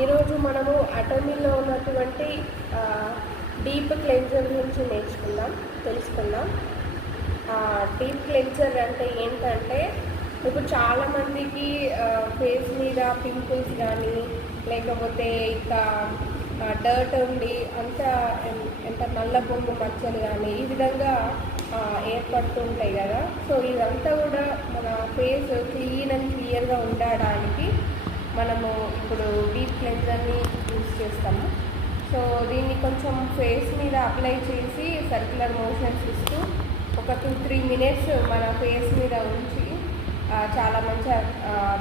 ఈరోజు మనము అటమీలో ఉన్నటువంటి డీప్ క్లెన్జర్ గురించి తెలుసుకుందాం. డీప్ క్లెన్జర్ అంటే ఏంటంటే, ఇప్పుడు చాలామందికి ఫేస్ మీద పింపుల్స్ కానీ లేకపోతే ఇంకా డర్ట్ ఉండి ఎంత నల్ల బొంగు మచ్చలు కానీ ఈ విధంగా ఏర్పడుతుంటాయి కదా. సో ఇదంతా కూడా మన ఫేస్ క్లీన్ అండ్ క్లియర్గా ఉండడానికి మనము ఇప్పుడు డీప్ క్లెన్జర్ని యూజ్ చేస్తాము. సో దీన్ని కొంచెం ఫేస్ మీద అప్లై చేసి సర్క్యులర్ మోషన్స్ ఇస్తూ ఒక 2-3 మినిట్స్ మన ఫేస్ మీద ఉంచి చాలా మంచిగా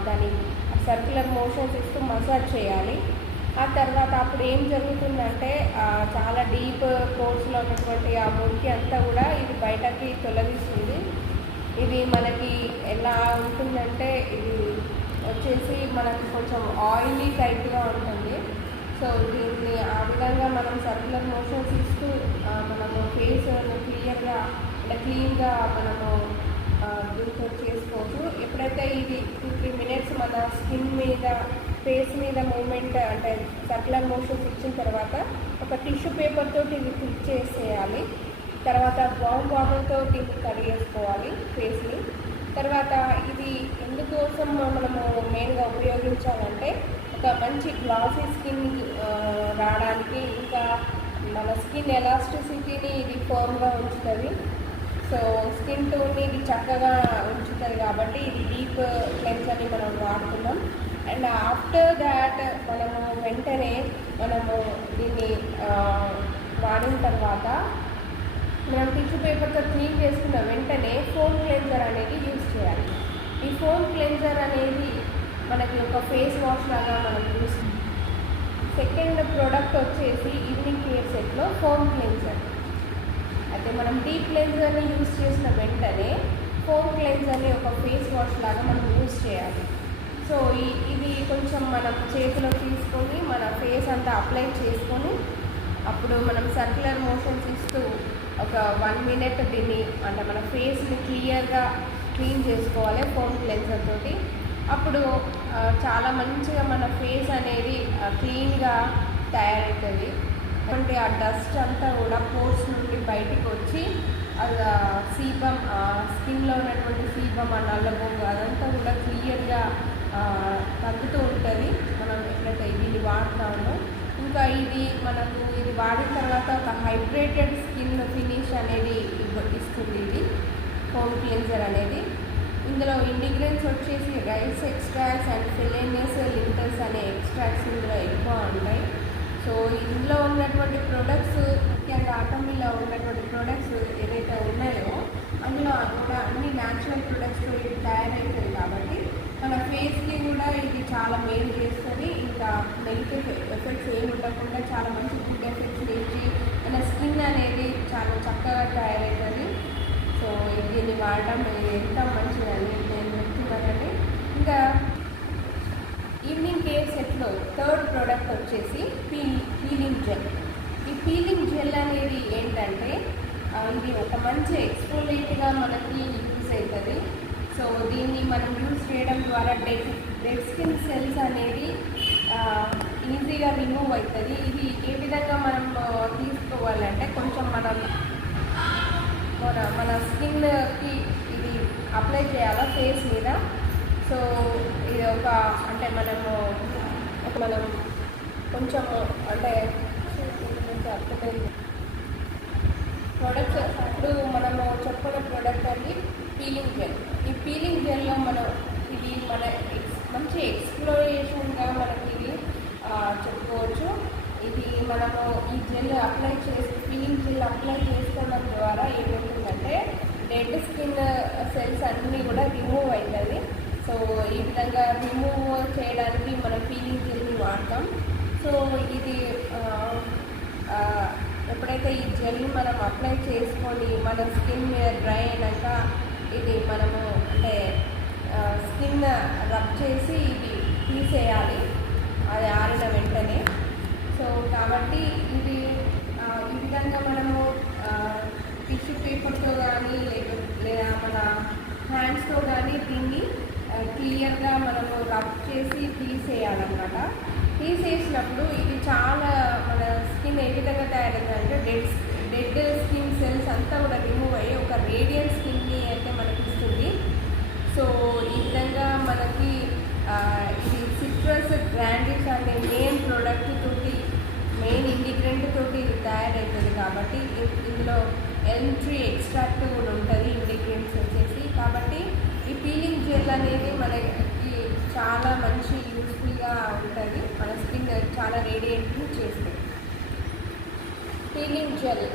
దాని సర్క్యులర్ మోషన్స్ ఇస్తూ మసాజ్ చేయాలి. ఆ తర్వాత అప్పుడు ఏం జరుగుతుందంటే చాలా డీప్ కోర్స్లో ఉన్నటువంటి ఆ మురికి అంతా కూడా ఇది బయటకి తొలగిస్తుంది. ఇది మనకి ఎలా ఉంటుందంటే, ఇది వచ్చేసి మనకి కొంచెం ఆయిలీ టైప్గా ఉంటుంది. సో దీన్ని ఆ విధంగా మనం సర్క్యులర్ మోషన్స్ ఇస్తూ మనము ఫేస్ క్లియర్గా క్లీన్గా మనము దీంతో చేసుకోవచ్చు. ఎప్పుడైతే ఇది 2-3 మినిట్స్ మన స్కిన్ మీద ఫేస్ మీద మూమెంట్ అంటే సర్క్యులర్ మోషన్స్ ఇచ్చిన తర్వాత ఒక టిష్యూ పేపర్తో ఇది క్లిక్ చేసేయాలి. తర్వాత వామ్ వాటర్తో దీన్ని కడిగేసుకోవాలి ఫేస్ని. తర్వాత ఇది ఎందుకోసం మనము మెయిన్గా ఉపయోగించాలంటే, ఒక మంచి గ్లాసీ స్కిన్ రావడానికి, ఇంకా మన స్కిన్ ఎలాస్టిసిటీని ఇది ఫర్మ్గా ఉంచుతుంది. సో స్కిన్ టోన్ని ఇది చక్కగా ఉంచుతుంది కాబట్టి ఇది డీప్ క్లెన్జర్ని మనం వాడుతున్నాం. అండ్ ఆఫ్టర్ దాట్ మనము వెంటనే దీన్ని వాడిన తర్వాత మనం టిష్యూ పేపర్తో క్లీన్ చేసుకున్న వెంటనే ఫోమ్ క్లెన్జర్ అనేది యూజ్ చేయాలి. ఈ ఫోమ్ క్లెన్జర్ అనేది మనకి ఒక ఫేస్ వాష్ లాగా మనం యూజ్. సెకండ్ ప్రోడక్ట్ వచ్చేసి ఈవినింగ్ కేర్ సెట్లో ఫోమ్ క్లెన్జర్. అయితే మనం డీప్ క్లెన్జర్ని యూజ్ చేసిన వెంటనే ఫోమ్ క్లెన్జర్ని ఒక ఫేస్ వాష్ లాగా మనం యూజ్ చేయాలి. సో ఇది కొంచెం మనం చేతిలో తీసుకొని మన ఫేస్ అంతా అప్లై చేసుకొని అప్పుడు మనం సర్క్యులర్ మోషన్స్ ఇస్తూ ఒక 1 మినిట్ దీన్ని అంటే మన ఫేస్ని క్లియర్గా క్లీన్ చేసుకోవాలి ఫోమ్ క్లెన్జర్ తోటి. అప్పుడు చాలా మంచిగా మన ఫేస్ అనేది క్లీన్గా తయారవుతుంది. అంటే ఆ డస్ట్ అంతా కూడా పోర్స్ నుండి బయటికి వచ్చి సీబం స్కిన్లో ఉన్నటువంటి సీబం ఆ నల్లబొంగు అదంతా కూడా క్లియర్గా తగ్గుతూ ఉంటుంది మనం ఎప్పుడైతే దీన్ని వాడుతామో. ఇంకా ఇది వాడిన తర్వాత ఒక హైడ్రేటెడ్ స్కిన్ ఫినిష్ అనేది ఇస్తుంది ఇది ఫోమ్ క్లెన్జర్ అనేది. ఇందులో ఇంగ్రీడియంట్స్ వచ్చేసి రైస్ ఎక్స్ట్రాక్ట్స్ అండ్ ఫిలేనియస్ లింటర్స్ అనే ఎక్స్ట్రాక్ట్స్ ఇందులో ఎక్కువ ఉంటాయి. సో ఇందులో ఉన్నటువంటి ప్రొడక్ట్స్, ముఖ్యంగా అటమీలో ఉన్నటువంటి ప్రొడక్ట్స్ ఏదైతే ఉన్నాయో అందులో కూడా అన్ని న్యాచురల్ ప్రొడక్ట్స్ ఇది తయారవుతుంది కాబట్టి మన ఫేస్కి కూడా ఇది చాలా మెయిన్ చేస్తుంది. ఇంకా నెగిటివ్ ఎఫెక్ట్స్ ఏమి ఉండకుండా చాలా మంచి గుడ్ ఎఫెక్ట్స్ ఇచ్చి మన స్కిన్ అనేది చాలా చక్కగా తయారవుతుంది. సో దీన్ని వాడడం ఎంత మంచిదని నేను చెప్తున్నానండి. ఇంకా ఈవినింగ్ కేర్ సెట్లో థర్డ్ ప్రోడక్ట్ వచ్చేసి పీలింగ్ జెల్. ఈ పీలింగ్ జెల్ అనేది ఏంటంటే, ఇది ఒక మంచి ఎక్స్ఫోలియేట్గా మనకి యూజ్ అవుతుంది. సో దీన్ని మనం యూజ్ చేయడం ద్వారా డెడ్ స్కిన్ సెల్స్ అనేది ఈజీగా రిమూవ్ అవుతుంది. ఇది ఏ విధంగా మనం తీసుకోవాలంటే, కొంచెం మన స్కిన్కి ఇది అప్లై చేయాలా ఫేస్ మీద. సో ఇది అంటే మనం కొంచెం అంటే అర్థమైంది ప్రోడక్ట్. ఇప్పుడు మనము చెప్పుకున్న ప్రోడక్ట్ అని పీలింగ్ జెల్. ఈ పీలింగ్ జెల్లో ఇది మంచి ఎక్స్ప్లోరేషన్గా మనకి ఇది చెప్పుకోవచ్చు. ఇది మనము ఈ జెల్ పీలింగ్ జెల్ అప్లై చేసుకోవడం ద్వారా ఏమవుతుందంటే, డెడ్ స్కిన్ సెల్స్ అన్నీ కూడా రిమూవ్ అవుతుంది. సో ఈ విధంగా రిమూవ్ చేయడానికి మనం పీలింగ్ జెల్ని వాడతాం. సో ఇది ఎప్పుడైతే ఈ జెల్ని మనం అప్లై చేసుకొని మన స్కిన్ మీద డ్రై అయినాక ఇది మనము అంటే స్కిన్ రబ్ చేసి ఇది తీసేయాలి అది ఆరిన వెంటనే. సో కాబట్టి ఇది ఈ విధంగా మనము టిష్యూ పేపర్తో కానీ లేదా మన హ్యాండ్స్తో కానీ దీన్ని క్లియర్గా మనము రబ్ చేసి తీసేయాలన్నమాట. తీసేసినప్పుడు ఇది చాలా మన స్కిన్ ఏ విధంగా తయారైందంటే డెడ్ స్కిన్ సెల్స్ అంతా కూడా రిమూవ్ అయ్యి ఒక రేడియంట్ స్కిన్ని అయితే మనకి ఇస్తుంది. సో ఈ విధంగా మనకి ఇది సిట్రస్ గ్రాండిస్ అనే మెయిన్ ప్రోడక్ట్ తోటి మెయిన్ ఇంగ్రీడియంట్ తోటి ఇది తయారవుతుంది కాబట్టి ఇందులో ఎల్మ్-ట్రీ ఎక్స్ట్రాక్ట్ కూడా ఉంటుంది ఇంగ్రీడియంట్స్ వచ్చేసి. కాబట్టి ఈ పీలింగ్ జెల్ అనేది మనకి చాలా మంచి యూస్ఫుల్గా ఉంటుంది, మన స్కిన్ చాలా రేడియంట్ని చేస్తుంది. పీలింగ్ జెల్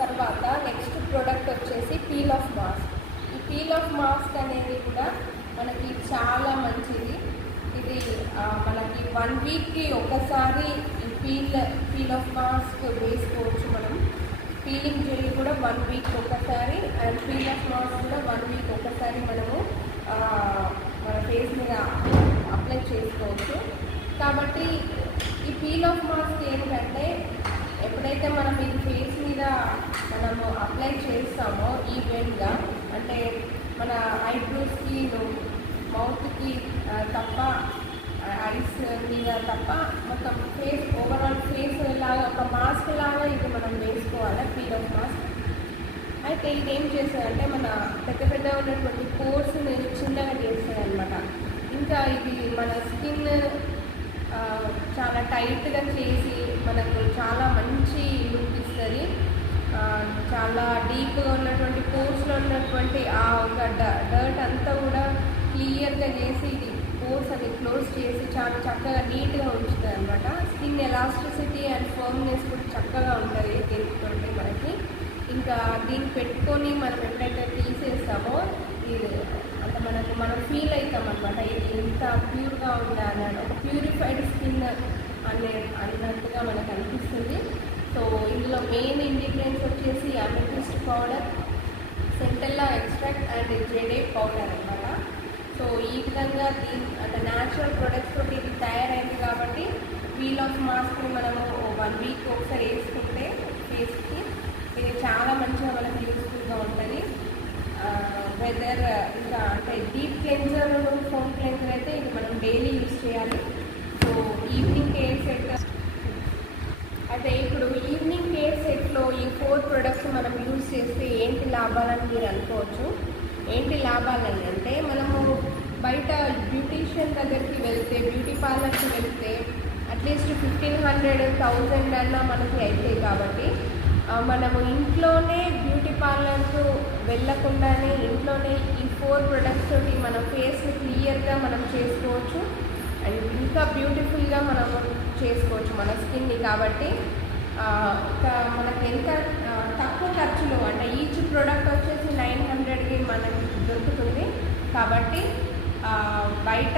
తర్వాత నెక్స్ట్ ప్రోడక్ట్ వచ్చేసి పీల్ ఆఫ్ మాస్క్. ఈ పీల్ ఆఫ్ మాస్క్ అనేది కూడా మనకి చాలా మంచిది. ఇది మనకి 1 వీక్కి ఒకసారి ఈ పీల్ ఆఫ్ మాస్క్ వేసుకోవచ్చు మనం. పీలింగ్ జెల్ కూడా 1 వీక్ ఒకసారి అండ్ పీల్ ఆఫ్ మాస్క్ కూడా 1 వీక్ ఒకసారి మనము మన ఫేస్ మీద అప్లై చేసుకోవచ్చు. కాబట్టి ఈ పీల్ ఆఫ్ మాస్క్ ఏంటంటే ఎప్పుడైతే మనం ఇది ఫేస్ మీద మనము అప్లై చేస్తామో ఈవెంట్గా, అంటే మన ఐబ్రోస్కి మౌత్కి తప్ప ఐస్ మీద తప్ప మొత్తం ఫేస్ ఓవరాల్ ఫేస్ లాగా ఒక మాస్క్ లాగా ఇది మనం వేసుకోవాలి పీల్ ఆఫ్ మాస్క్. అయితే ఇది ఏం చేస్తుందంటే మన పెద్ద ఉన్నటువంటి పోర్స్ని చిన్నగా చేస్తుంది అనమాట. ఇంకా ఇది మన స్కిన్ చాలా టైట్గా చేసి మనకు చాలా మంచి లుక్ ఇస్తుంది. చాలా డీప్గా ఉన్నటువంటి పోర్స్లో ఉన్నటువంటి ఆ ఒక డర్ట్ అంతా కూడా క్లియర్గా చేసి ఇది పోర్స్ అది క్లోజ్ చేసి చాలా చక్కగా నీట్గా ఉంచుతుంది అనమాట. స్కిన్ ఎలాస్టిసిటీ అండ్ ఫర్మ్నెస్ కూడా చక్కగా ఉంటుంది దీనికి మనకి. ఇంకా దీన్ని పెట్టుకొని మనం ఎప్పుడైతే తీసేస్తామో ఇది అంటే మనం ఫీల్ అవుతాం అనమాట, ఇది ఇంత ప్యూర్గా ఉండాలి అని, ఒక ప్యూరిఫైడ్ స్కిన్ అన్నట్టుగా మనకు అనిపిస్తుంది. సో ఇందులో మెయిన్ ఇంగ్రీడియంట్స్ వచ్చేసి amethyst powder, centella extract and jade powder అనమాట. సో ఈ విధంగా అంటే న్యాచురల్ ప్రొడక్ట్స్ తోటి ఇది తయారైంది కాబట్టి పీల్ ఆఫ్ మాస్క్ని మనము 1 వీక్ ఒకసారి వేసుకుంటే ఫేస్కి ఇది చాలా మంచిగా మనకి యూస్ఫుల్గా ఉంటుంది. వెదర్ ఇంకా అంటే డీప్ క్లెన్జర్, ఫోమ్ క్లెన్జర్ అయితే ఇది మనం డైలీ యూస్ చేయాలి. సో ఈవినింగ్ కేర్ సెట్ అయితే ఇప్పుడు ఈవినింగ్ కేర్ సెట్లో ఈ 4 ప్రొడక్ట్స్ మనం యూజ్ చేస్తే ఏంటి లాభాలని మీరు అనుకోవచ్చు. ఏంటి లాభాలని అంటే మనము బయట బ్యూటీషియన్ దగ్గరికి వెళ్తే, బ్యూటీ పార్లర్కి వెళ్తే అట్లీస్ట్ 1500, 1000 అన్నా మనకి అవుతాయి. కాబట్టి మనము ఇంట్లోనే బ్యూటీ పార్లర్కు వెళ్ళకుండానే ఇంట్లోనే ఈ 4 ప్రొడక్ట్స్ తోటి మన ఫేస్ని క్లియర్గా మనం చేసుకోవచ్చు అండ్ ఇంకా బ్యూటిఫుల్గా మనము చేసుకోవచ్చు మన స్కిన్ని. కాబట్టి మనకి ఎంత తక్కువ ఖర్చులో అంటే ఈచ్ ప్రోడక్ట్ వచ్చేసి 900కి మనకి దొరుకుతుంది. కాబట్టి బయట